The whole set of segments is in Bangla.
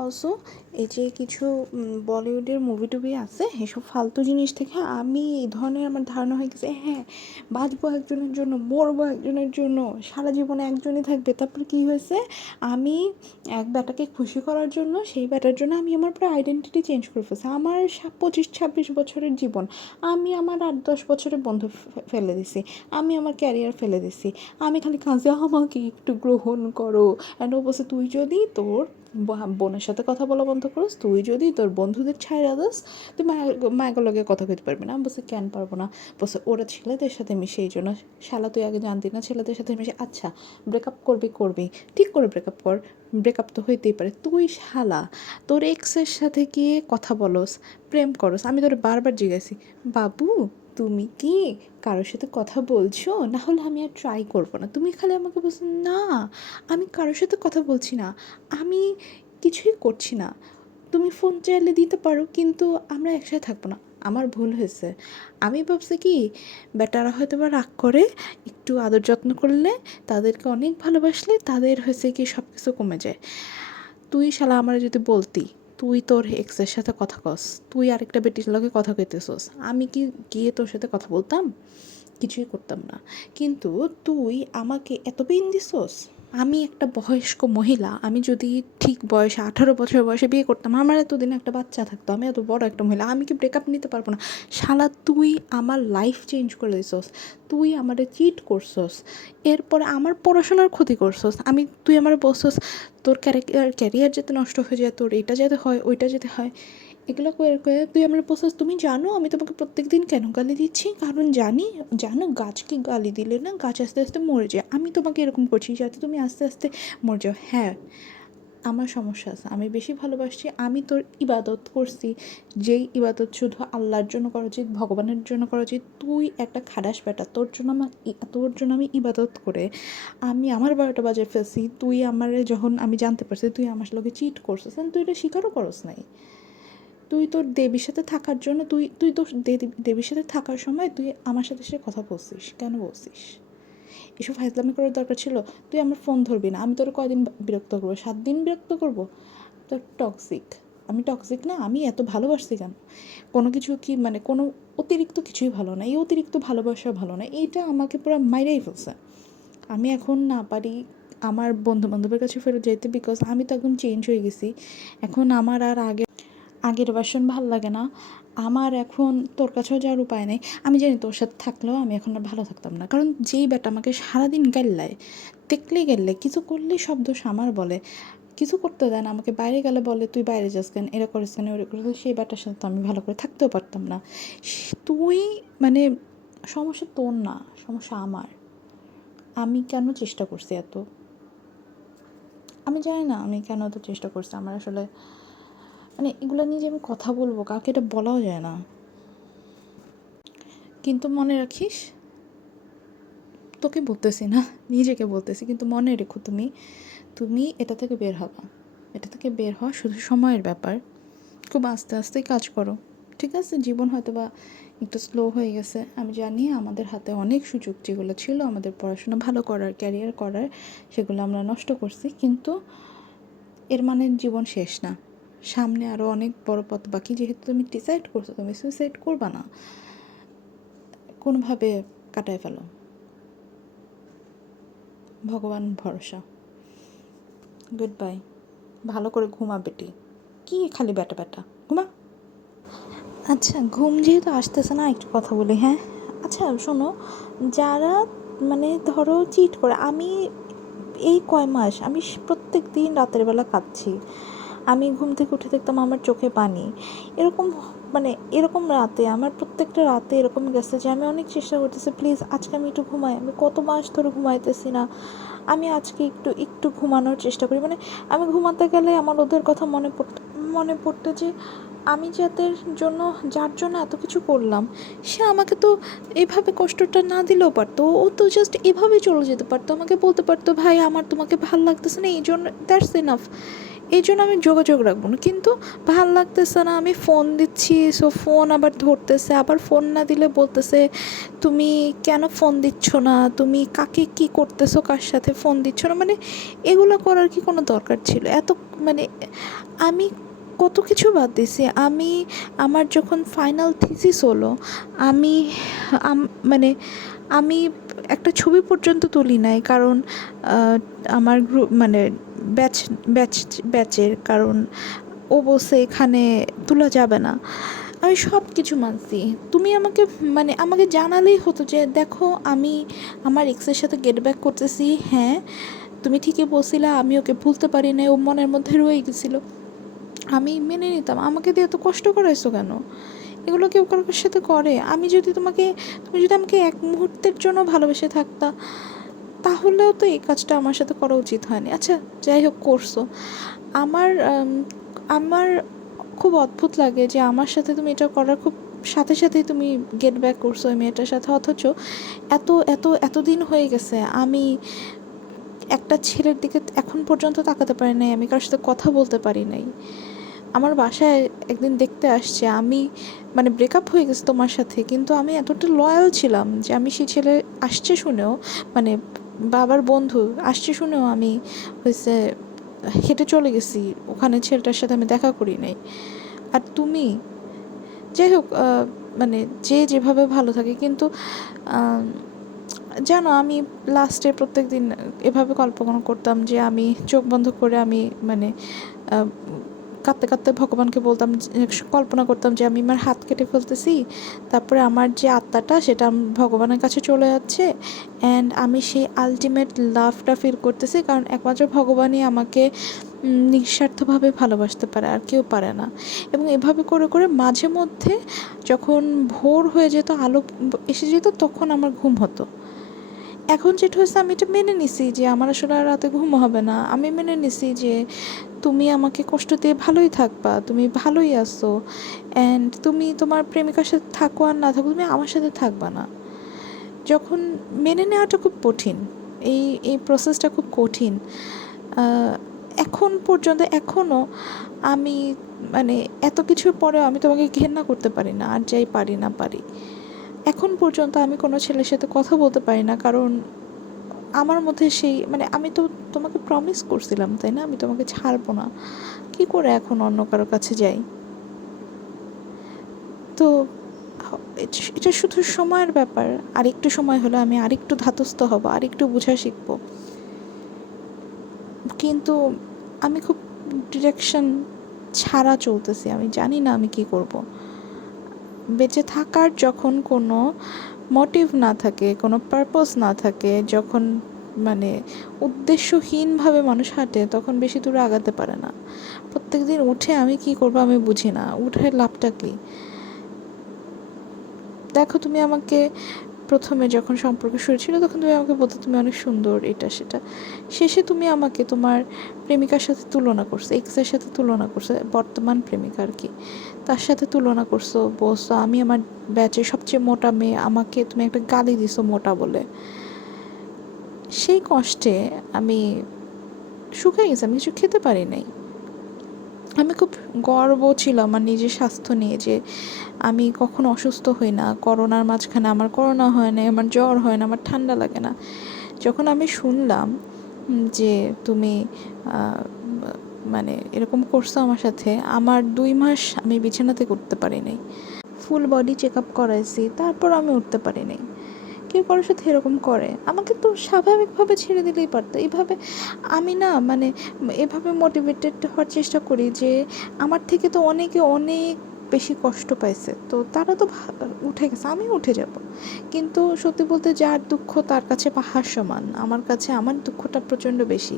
অলসো এই যে কিছু বলিউডের মুভি টুভি আছে, এসব ফালতু জিনিস থেকে আমি এই ধরনের আমার ধারণা হয়ে গেছে, হ্যাঁ বাঁচবো একজনের জন্য, মরবো একজনের জন্য, সারা জীবনে একজনই থাকবে। তারপর কি হয়েছে, আমি এক ব্যাটাকে খুশি করার জন্য, সেই ব্যাটার জন্য আমি আমার পুরো আইডেন্টিটি চেঞ্জ করে ফেলছি। আমার 25-26 বছরের জীবন আমি আমার 8-10 বছরের বন্ধু ফেলে দিছি, আমি আমার ক্যারিয়ার ফেলে দিছি, আমি খালি কাজে আমাকে একটু গ্রহণ করো। অ্যান্ড ও বলছে তুই যদি তোর বোনের সাথে কথা বলা বন্ধ করিস, তুই যদি তোর বন্ধুদের ছাইড়া দিস, তুই মায়ের লগে কথা কইতে পারবি না। আমি বলছি কেন পারবো না? বলছে ওরা ছেলেদের সাথে মিশে, এই জন্য। শালা তুই আগে জানতি না ছেলেদের সাথে মিশে? আচ্ছা ব্রেকআপ করবি, ঠিক করে ব্রেকআপ কর, ব্রেকআপ তো হইতেই পারে। তুই শালা তোর এক্সের সাথে গিয়ে কথা বলস, প্রেম করস। আমি তোর বারবার জিজ্ঞাসি, বাবু তুমি কি কারোর সাথে কথা বলছো? না হলে আমি আর ট্রাই করবো না। তুমি খালি আমাকে বলছো না আমি কারোর সাথে কথা বলছি না, আমি কিছুই করছি না, তুমি ফোন চাইলে দিতে পারো, কিন্তু আমরা একসাথে থাকবো না। আমার ভুল হয়েছে। আমি ভাবছি কি বেটারা হয়তো বা রাগ করে, একটু আদর যত্ন করলে, তাদেরকে অনেক ভালোবাসলে তাদের হয়েছে কি সব কিছু কমে যায়। তুই শালা আমার যদি বলতি তুই তোর এক্সের সাথে কথা কস, তুই আরেকটা বেটির লগে কথা কইতেছস, আমি কি গিয়ে তোর সাথে কথা বলতাম? কিছুই করতাম না। কিন্তু তুই আমাকে এত পেইন দিছস। আমি একটা বয়স্ক মহিলা, আমি যদি ঠিক বয়সে 18 বছর বয়সে বিয়ে করতাম, আমার এতদিন একটা বাচ্চা থাকতো, আমি এত বড় একটা মহিলা, আমি কি ব্রেকআপ নিতে পারবো না? শালা তুই আমার লাইফ চেঞ্জ করে দিছস, তুই আমারে চিট করছস, এরপরে আমার পড়াশোনার ক্ষতি করছস। তুই আমার বলছস তোর ক্যারিয়ার যাতে নষ্ট হয়ে যায়, তোর এটা যাতে হয়, ওইটা যাতে হয়, এগুলো করে করে তুই আমার বলছিস। তুমি জানো আমি তোমাকে প্রত্যেক দিন কেন গালি দিচ্ছি? কারণ জানো গাছকে গালি দিলে না গাছ আস্তে আস্তে মরে যায়। আমি তোমাকে এরকম করছি যাতে তুমি আস্তে আস্তে মরে যাও। হ্যাঁ আমার সমস্যা আছে, আমি বেশি ভালোবাসছি, আমি তোর ইবাদত করছি, যেই ইবাদত শুধু আল্লাহর জন্য করা উচিত, ভগবানের জন্য করা উচিত। তুই একটা খাটাস বেটা, তোর জন্য আমি ইবাদত করে আমি আমার 12টা বাজায় ফেলছি। তুই আমারে যখন আমি জানতে পারছি তুই আমার লগে চিট করছিস, তুই এটা স্বীকারও করস নাই। তুই তোর দেবীর সাথে থাকার জন্য তুই তোর দেবীর সাথে থাকার সময় তুই আমার সাথে সে কথা বলছিস, কেন বলছিস? এসব ফাইজলামি করার দরকার ছিল? তুই আমার ফোন ধরবি না, আমি তোর কয়দিন বিরক্ত করবো? 7 দিন বিরক্ত করবো? তোর টক্সিক। আমি টক্সিক না? আমি এত ভালোবাসছি কেন? কোনো কিছু কি মানে কোনো অতিরিক্ত কিছুই ভালো না, এই অতিরিক্ত ভালোবাসা ভালো না, এইটা আমাকে পুরো মাইরাই ফেলছে। আমি এখন না পারি আমার বন্ধু বান্ধবের কাছে ফেরত যেতে, বিকজ আমি তো একদম চেঞ্জ হয়ে গেছি। এখন আমার আর আগের ভার্সন ভাল লাগে না। আমার এখন তোর কাছেও যাওয়ার উপায় নেই। আমি জানি তোর সাথে থাকলেও আমি এখন আর ভালো থাকতাম না, কারণ যেই ব্যাটা আমাকে সারাদিন গাল্লায়, দেখলেই গাল্লায়, কিছু করলেই সব দোষ আমার বলে, কিছু করতে দেয় না আমাকে, বাইরে গেলে বলে তুই বাইরে যাস কেন, এরা করিস কেন, ওরা করিস, সেই ব্যাটার সাথে তো আমি ভালো করে থাকতেও পারতাম না। তুই মানে সমস্যা তোর না, সমস্যা আমার। আমি কেন চেষ্টা করছি এত, আমি জানি না আমি কেন এত চেষ্টা করছি। আমার আসলে মানে এগুলো নিয়ে যে আমি কথা বলবো, কাউকে এটা বলাও যায় না। কিন্তু মনে রাখিস, তোকে বলতেছি না, নিজেকে বলতেছি, কিন্তু মনে রেখো তুমি তুমি এটা থেকে বের হবা। এটা থেকে বের হওয়া শুধু সময়ের ব্যাপার। খুব আস্তে আস্তেই কাজ করো, ঠিক আছে? জীবন হয়তো বা একটু স্লো হয়ে গেছে, আমি জানি। আমাদের হাতে অনেক সুযোগ যেগুলো ছিল আমাদের পড়াশোনা ভালো করার, ক্যারিয়ার করার, সেগুলো আমরা নষ্ট করছি। কিন্তু এর মানে জীবন শেষ না, সামনে আরও অনেক বড় পথ বাকি। যেহেতু তুমি ডিসাইড করছো তুমি সুইসাইড করবা না, কোনোভাবে কাটায় ফেলো, ভগবান ভরসা। Good bye. ভালো করে ঘুমা বেটি। কি খালি ব্যাটা ব্যাটা ঘুমা। আচ্ছা ঘুম যেহেতু আসতেছে না, একটু কথা বলি, হ্যাঁ? আচ্ছা শোনো, যারা মানে ধরো চিট করে, আমি এই কয় মাস আমি প্রত্যেক দিন রাতের বেলা কাঁদছি। আমি ঘুম থেকে উঠে দেখতাম আমার চোখে পানি। এরকম মানে এরকম রাতে আমার প্রত্যেকটা রাতে এরকম গেছে যে আমি অনেক চেষ্টা করতেছি প্লিজ আজকে আমি একটু ঘুমাই। আমি কত মাস ধরে ঘুমাইতেছি না, আমি আজকে একটু একটু ঘুমানোর চেষ্টা করি। মানে আমি ঘুমাতে গেলে আমার ওদের কথা মনে পড়তো যে আমি যার জন্য এত কিছু করলাম, সে আমাকে তো এভাবে কষ্টটা না দিলেও পারতো। ও তো জাস্ট এভাবে চলে যেতে পারতো, আমাকে বলতে পারতো ভাই আমার তোমাকে ভাল লাগতেছে না, এই জন্য দ্যাটস এনাফ। এই জন্য আমি যোগাযোগ রাখবো না। কিন্তু ভাল লাগতেছে না, আমি ফোন দিচ্ছি, সো ফোন আবার ধরতেছে, আবার ফোন না দিলে বলতেছে তুমি কেন ফোন দিচ্ছ না, তুমি কাকে কী করতেছো, কার সাথে ফোন দিচ্ছ না, মানে এগুলো করার কি কোনো দরকার ছিল এত, মানে আমি কত কিছু বাদ দিছি। আমি আমার যখন ফাইনাল থিসিস হলো, আমি মানে আমি একটা ছবি পর্যন্ত তুলি নাই, কারণ আমার গ্রুপ মানে ব্যাচ ব্যাচ ব্যাচের, কারণ ও বলছে এখানে তোলা যাবে না। আমি সব কিছু মানছি। তুমি আমাকে মানে আমাকে জানালেই হতো যে দেখো আমি আমার এক্সের সাথে গেট ব্যাক করতেছি, হ্যাঁ তুমি ঠিকই বলছিলা, আমি ওকে ভুলতে পারি না, ও মনের মধ্যে রয়ে গেছিলো, আমি মেনে নিতাম। আমাকে দিয়ে এত কষ্ট করাইছো কেন? এগুলো কেউ কারোর সাথে করে? আমি যদি তুমি যদি আমাকে এক মুহূর্তের জন্য ভালোবেসে থাকতা, তাহলেও তো এই কাজটা আমার সাথে করা উচিত হয়নি। আচ্ছা যাই হোক, করছো। আমার আমার খুব অদ্ভুত লাগে যে আমার সাথে তুমি এটা করার খুব সাথে সাথেই তুমি গেট ব্যাক করছো ওই মেয়েটার সাথে, অথচ এতদিন হয়ে গেছে আমি একটা ছেলের দিকে এখন পর্যন্ত তাকাতে পারি নাই, আমি কারোর সাথে কথা বলতে পারি নাই। আমার বাসায় একদিন দেখতে আসছে, আমি মানে ব্রেকআপ হয়ে গেছে তোমার সাথে, কিন্তু আমি এতটা লয়াল ছিলাম যে আমি সেই ছেলে আসছে শুনেও, মানে বাবার বন্ধু আসছে শুনেও আমি হয়েছে হেঁটে চলে গেছি, ওখানে ছেলেটার সাথে আমি দেখা করি নাই। আর তুমি, যাই হোক, মানে যে যেভাবে ভালো থাকে, কিন্তু জানো আমি লাস্টে প্রত্যেক দিন এভাবে কল্পনা করতাম যে আমি চোখ বন্ধ করে আমি মানে কাঁদতে কাঁদতে ভগবানকে বলতাম, কল্পনা করতাম যে আমি আমার হাত কেটে ফেলতেছি, তারপরে আমার যে আত্মাটা সেটা ভগবানের কাছে চলে যাচ্ছে, অ্যান্ড আমি সেই আলটিমেট লাভটা ফিল করতেছি, কারণ একমাত্র ভগবানই আমাকে নিঃস্বার্থভাবে ভালোবাসতে পারে, আর কেউ পারে না। এবং এভাবে করে করে মাঝে মধ্যে যখন ভোর হয়ে যেত, আলো এসে যেত, তখন আমার ঘুম হতো। এখন যেটা হয়েছে, আমি এটা মেনে নিছি যে আমার আসলে আর রাতে ঘুম হবে না। আমি মেনে নিছি যে তুমি আমাকে কষ্ট দিয়ে ভালোই থাকবা, তুমি ভালোই আছো, অ্যান্ড তুমি তোমার প্রেমিকার সাথে থাকো আর না থাকো, তুমি আমার সাথে থাকবা না। যখন মেনে নেওয়াটা খুব কঠিন, এই এই প্রসেসটা খুব কঠিন। এখন পর্যন্ত এখনও আমি মানে এত কিছুর পরেও আমি তোমাকে ঘেন্না করতে পারি না, আর যাই পারি না পারি। এখন পর্যন্ত আমি কোনো ছেলের সাথে কথা বলতে পারি না, কারণ আমার মধ্যে সেই মানে আমি তো তোমাকে প্রমিস করছিলাম, তাই না, আমি তোমাকে ছাড়বো না। কী করে এখন অন্য কারো কাছে যাই? তো এটা শুধু সময়ের ব্যাপার। আরেকটু সময় হলে আমি আরেকটু ধাতস্থ হব, আরেকটু বোঝা শিখব। কিন্তু আমি খুব ডিরেকশন ছাড়া চলতেছি, আমি জানি না আমি কি করব। বেঁচে থাকার যখন কোনো মোটিভ না থাকে, কোনো পারপস না থাকে, যখন মানে উদ্দেশ্যহীনভাবে মানুষ হাঁটে, তখন বেশি দূরে আগাতে পারে না। প্রত্যেক দিন উঠে আমি কি করবো আমি বুঝি না, উঠে লাভটা কী? দেখো তুমি আমাকে প্রথমে যখন সম্পর্ক শুরু ছিল তখন তুমি আমাকে বলতে তুমি অনেক সুন্দর, এটা সেটা। শেষে তুমি আমাকে তোমার প্রেমিকার সাথে তুলনা করছো, এক্সের সাথে তুলনা করছো, বর্তমান প্রেমিকা আর কি, তার সাথে তুলনা করছো, বলছো আমি আমার ব্যাচের সবচেয়ে মোটা মেয়ে, আমাকে তুমি একটা গালি দিছো মোটা বলে। সেই কষ্টে আমি শুকিয়ে গেছি, আমি কিছু খেতে পারি নাই। আমি খুব গর্ব ছিল আমার নিজের স্বাস্থ্য নিয়ে, যে আমি কখনো অসুস্থ হই না। করোনার মাঝখানে আমার করোনা হয় না, আমার জ্বর হয় না, আমার ঠান্ডা লাগে না। যখন আমি শুনলাম যে তুমি মানে এরকম করছো আমার সাথে, আমার 2 মাস আমি বিছানা থেকে উঠতে পারি নাই। ফুল বডি চেক আপ করাইছি, তারপর আমি উঠতে পারি নাই। কেউ কারোর সাথে এরকম করে, আমাকে তো স্বাভাবিকভাবে ছেড়ে দিলেই পারতো। এইভাবে আমি না মানে এভাবে মোটিভেটেড হওয়ার চেষ্টা করি যে আমার থেকে তো অনেকে অনেক বেশি কষ্ট পাইছে, তো তারা তো উঠে গেছে, আমিও উঠে যাব। কিন্তু সত্যি বলতে যার দুঃখ তার কাছে পাহাড় সমান, আমার কাছে আমার দুঃখটা প্রচণ্ড বেশি।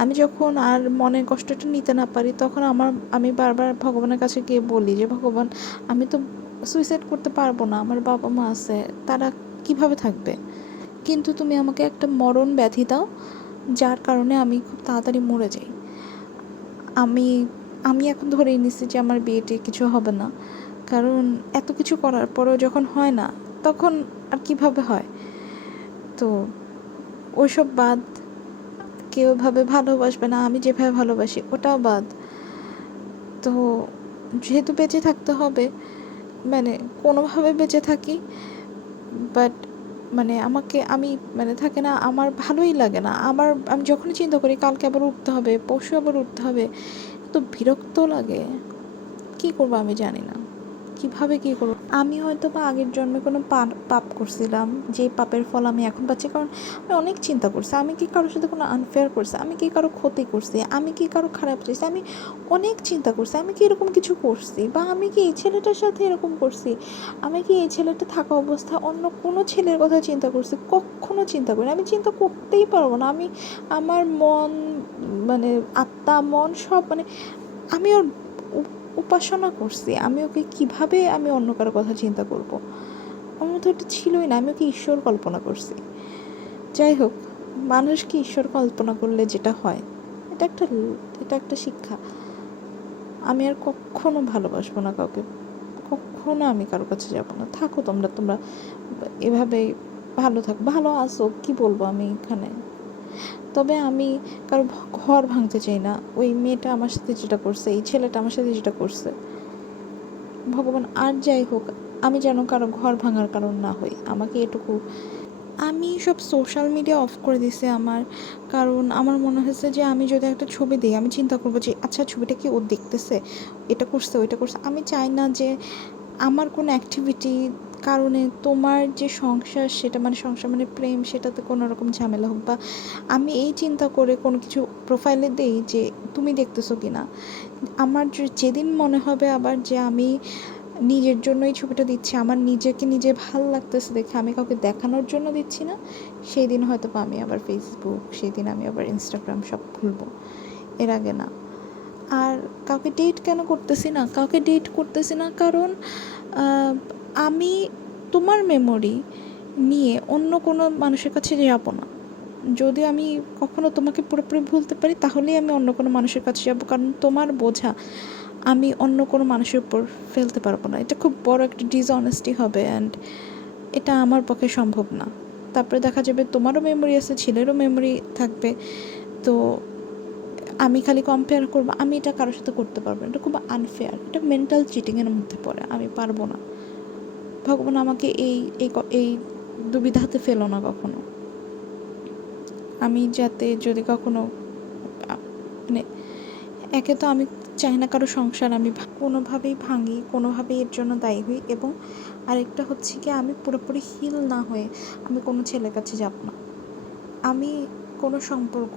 আমি যখন আর মনের কষ্টটা নিতে না পারি, তখন আমি বারবার ভগবানের কাছে গিয়ে বলি যে ভগবান, আমি তো সুইসাইড করতে পারবো না, আমার বাবা মা আছে, তারা কিভাবে থাকবে? কিন্তু তুমি আমাকে একটা মরণ ব্যাধি দাও, যার কারণে আমি খুব তাড়াতাড়ি মরে যাই। আমি আমি এখন ধরেই নিচ্ছি যে আমার বিয়েতে কিছু হবে না, কারণ এত কিছু করার পরেও যখন হয় না, তখন আর কিভাবে হয়? তো ওইসব বাদ, কেউ এভাবে ভালোবাসবে না, আমি যেভাবে ভালোবাসি ওটাও বাদ। তো যেহেতু বেঁচে থাকতে হবে, মানে কোনোভাবে বেঁচে থাকি, বাট মানে আমাকে আমি মানে থাকে না, আমার ভালোই লাগে না। আমি যখনই চিন্তা করি কালকে আবার উঠতে হবে, পরশু আবার উঠতে হবে, তো বিরক্ত লাগে। কী করবো আমি জানি না, কিভাবে কী করবো। আমি হয়তো বা আগের জন্মে কোনো পাপ করছিলাম, যে পাপের ফল আমি এখন পাচ্ছি। কারণ আমি অনেক চিন্তা করছি, আমি কি কারোর সাথে কোনো আনফেয়ার করছি, আমি কি কারো ক্ষতি করছি, আমি কি কারো খারাপ চাইছি, আমি অনেক চিন্তা করছি আমি কি এরকম কিছু করছি, বা আমি কি এই ছেলেটার সাথে এরকম করছি, আমি কি এই ছেলেটা থাকা অবস্থায় অন্য কোনো ছেলের কথা চিন্তা করছি, কখনো চিন্তা করি আমি চিন্তা করতেই পারবো না। আমি আমার মন, মানে আত্মা মন সব, মানে আমি ওর উপাসনা করছি, আমি ওকে কিভাবে আমি অন্য কারো কথা চিন্তা করব। আমার মধ্যে ওটা ছিলই না, আমি ওকে ঈশ্বর কল্পনা করছি। যাই হোক, মানুষ কি ঈশ্বর কল্পনা করলে যেটা হয়, এটা একটা এটা একটা শিক্ষা। আমি আর কখনো ভালোবাসবো না কাউকে, কখনো আমি কারো কাছে যাবো না। থাকো তোমরা তোমরা এভাবেই ভালো থাকো, ভালো আসো, কি বলবো আমি এখানে। তবে আমি কারো ঘর ভাঙতে চাই না। ওই মেয়েটা আমার সাথে যেটা করছে, এই ছেলেটা আমার সাথে যেটা করছে, ভগবান আর যাই হোক, আমি যেন কারো ঘর ভাঙার কারণ না হই, আমাকে এটুকু। আমি সব সোশ্যাল মিডিয়া অফ করে দিছি আমার, কারণ আমার মনে হয়েছে যে আমি যদি একটা ছবি দিই, আমি চিন্তা করবো যে আচ্ছা ছবিটা কি ও দেখতেছে, এটা করছে ওইটা করছে। আমি চাই না যে আমার কোনো অ্যাক্টিভিটি কারণে তোমার যে সংসার, সেটা মানে সংসার মানে প্রেম, সেটাতে কোনো রকম ঝামেলা হোক, বা আমি এই চিন্তা করে কোনো কিছু প্রোফাইলে দিই যে তুমি দেখতেছো কি না। আমার যেদিন মনে হবে আবার যে আমি নিজের জন্য এই ছবিটা দিচ্ছি, আমার নিজেকে নিজে ভালো লাগতেছে দেখে, আমি কাউকে দেখানোর জন্য দিচ্ছি না, সেই দিন হয়তো আমি আবার ফেসবুক, সেই দিন আমি আবার ইনস্টাগ্রাম সব খুলবো, এর আগে না। আর কাউকে ডেট কেন করতেছি না, কাউকে ডেট করতেছি না কারণ আমি তোমার মেমোরি নিয়ে অন্য কোনো মানুষের কাছে যাবো না। যদি আমি কখনো তোমাকে পুরোপুরি ভুলতে পারি, তাহলেই আমি অন্য কোনো মানুষের কাছে যাবো, কারণ তোমার বোঝা আমি অন্য কোনো মানুষের উপর ফেলতে পারবো না। এটা খুব বড় একটা ডিসঅনেস্টি হবে, অ্যান্ড এটা আমার পক্ষে সম্ভব না। তারপরে দেখা যাবে তোমারও মেমোরি আছে, ছেলেরও মেমোরি থাকবে, তো আমি খালি কম্পেয়ার করবো, আমি এটা কারোর সাথে করতে পারবো না। এটা খুব আনফেয়ার, এটা মেন্টাল চিটিংয়ের মধ্যে পড়ে, আমি পারবো না। ভগবান আমাকে এই এই এই দুবিধাতে ফেলো না কখনো। আমি যাতে যদি কখনো মানে, একে তো আমি চাই না কারো সংসার আমি কোনোভাবেই ভাঙি, কোনোভাবেই এর জন্য দায়ী হই, এবং আরেকটা হচ্ছে কি, আমি পুরোপুরি হিল না হয়ে আমি কোনো ছেলের কাছে যাব না। আমি কোনো সম্পর্ক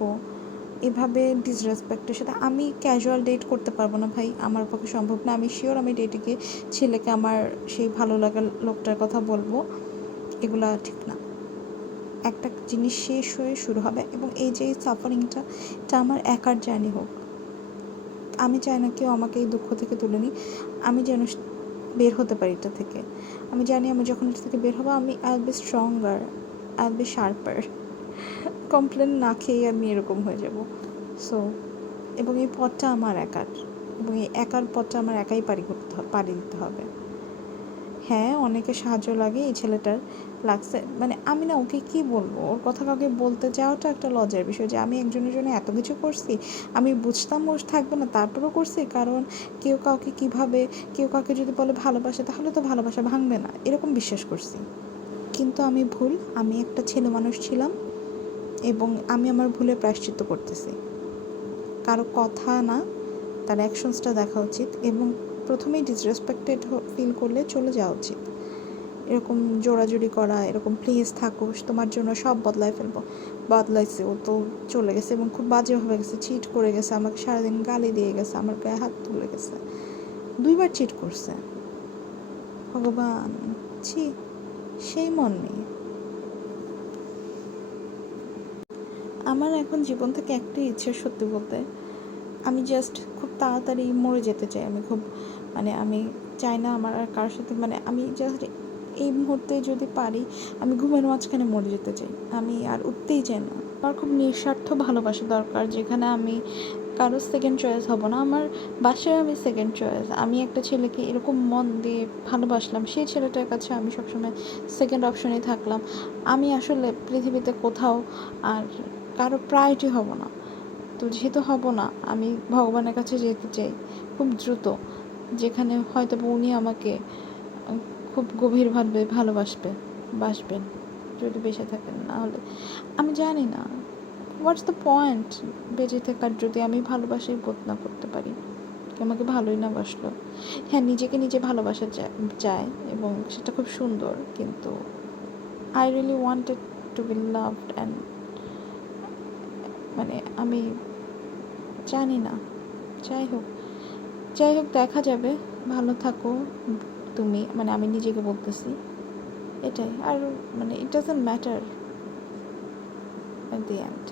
এভাবে ডিসরেসপেক্টের সাথে আমি ক্যাজুয়াল ডেট করতে পারবো না ভাই, আমার পক্ষে সম্ভব না। আমি শিওর আমি ডেটে গিয়ে ছেলেকে আমার সেই ভালো লাগার লোকটার কথা বলবো, এগুলা ঠিক না। একটা জিনিস শেষ হয়ে শুরু হবে, এবং এই যে সাফারিংটা, এটা আমার একার জার্নি হোক। আমি চাই না কেউ আমাকে এই দুঃখ থেকে তুলে নিই, আমি যেন বের হতে পারি এটা থেকে। আমি জানি আমি যখন এটা থেকে বের হবো, আমি I will be stronger, I will be sharper. Complain না খেয়ে আমি এরকম হয়ে যাব। সো এবং এই পথটা আমার একার, এবং এই একার পথটা আমার একাই পাড়ি দিতে হবে। হ্যাঁ, অনেকের সাহায্য লাগে, এই ছেলেটার লাগছে, মানে আমি না ওকে কী বলবো, ওর কথা কাউকে বলতে যাওয়াটা একটা লজ্জার বিষয়, যে আমি একজনের জন্য এত কিছু করছি, আমি বুঝতাম ওর থাকবে না তারপরেও করছি। কারণ কেউ কাউকে কীভাবে, কেউ কাউকে যদি বলে ভালোবাসে, তাহলে তো ভালোবাসা ভাঙবে না, এরকম বিশ্বাস করছি। কিন্তু আমি ভুল, আমি একটা ছেলে মানুষ ছিলাম, এবং আমি আমার ভুলের প্রায়শ্চিত্ত করতেছি। কারো কথা না, তার অ্যাকশনসটা দেখা উচিত, এবং প্রথমেই ডিসরেসপেক্টেড ফিল করলে চলে যাওয়া উচিত। এরকম জোড়াজুড়ি করা, এরকম প্লিজ থাকো, তোমার জন্য সব বদলায় ফেলবো, বদলাইছে, ও তো চলে গেছে, এবং খুব বাজেভাবে গেছে, চিট করে গেছে, আমাকে সারাদিন গালি দিয়ে গেছে, আমার গায়ে হাত তুলে গেছে, 2বার চিট করছে। ভগবান, ছি, সেই মন নেই আমার। এখন জীবন থেকে একটাই ইচ্ছে, সত্যি বলতে, আমি জাস্ট খুব তাড়াতাড়ি মরে যেতে চাই। আমি খুব, মানে আমি চাই না আমার আর কারোর সাথে, মানে আমি জাস্ট এই মুহূর্তে যদি পারি আমি ঘুমের মাঝখানে মরে যেতে চাই, আমি আর উঠতেই চাই না। আমার খুব নিঃস্বার্থ ভালোবাসা দরকার, যেখানে আমি কারোর সেকেন্ড চয়েস হব না। আমার বাসায় আমি সেকেন্ড চয়েস। আমি একটা ছেলেকে এরকম মন দিয়ে ভালোবাসলাম, সেই ছেলেটার কাছে আমি সবসময় সেকেন্ড অপশনেই থাকলাম। আমি আসলে পৃথিবীতে কোথাও আর কারো প্রায়োরিটি হব না। তো যেহেতু হব না, আমি ভগবানের কাছে যেতে চাই খুব দ্রুত, যেখানে হয়তো উনি আমাকে খুব গভীরভাবে বাসবেন যদি বেঁচে থাকেন। না হলে আমি জানি না হোয়াটস দ্য পয়েন্ট বেঁচে থাকার যদি আমি ভালোবাসাই বোধ না করতে পারি, আমাকে ভালোই না বাসলো। হ্যাঁ, নিজেকে নিজে ভালোবাসা চায় এবং সেটা খুব সুন্দর, কিন্তু I really wanted to be loved and মানে আমি জানি না। যাই হোক দেখা যাবে। ভালো থাকো তুমি, মানে আমি নিজেকে বলতেছি এটাই। আর মানে it doesn't matter at the end.